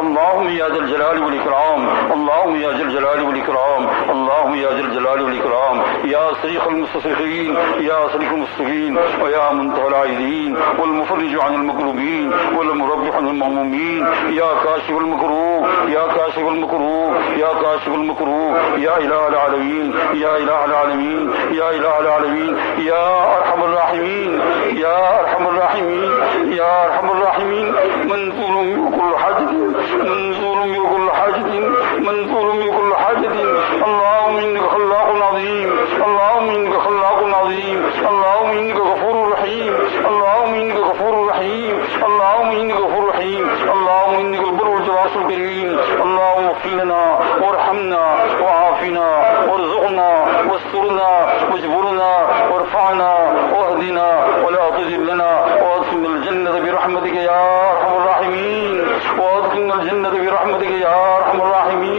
اللهم يا ذا الجلال والإكرام، اللهم يا ذا الجلال والإكرام، اللهم يا ذا الجلال والإكرام، يا صريخ المستصرخين، يا صريخ المستصرخين، ويا منتهى العائلين، والمفرج عن المكروبين، والمربح عن المهمومين، يا كاشف المكروه، يا كاشف المكروه، يا كاشف المكروه، يا إله العالمين، يا إله العالمين، يا إله العالمين، يا أرحم الراحمين، يا أرحم الراحمين، يا أرحم الراحمين. من ظلم كل حاجة، من ظلم كل حاجة، من ظلم كل حاجة. اللهم إنك خلاق عظيم، اللهم إنك خلاق عظيم، اللهم إنك غفور رحيم، اللهم إنك غفور رحيم، اللهم إنك غفور رحيم، اللهم إنك البر والجواد الكريم. اللهم اغفر لنا وارحمنا وعافنا وارزقنا واسترنا واجبرنا وارفعنا واهدنا ولا تجب لنا، وادخلنا الجنة برحمتك يا أرحم الراحمين، وادخلنا الجنة برحمتك يا أرحم الراحمين.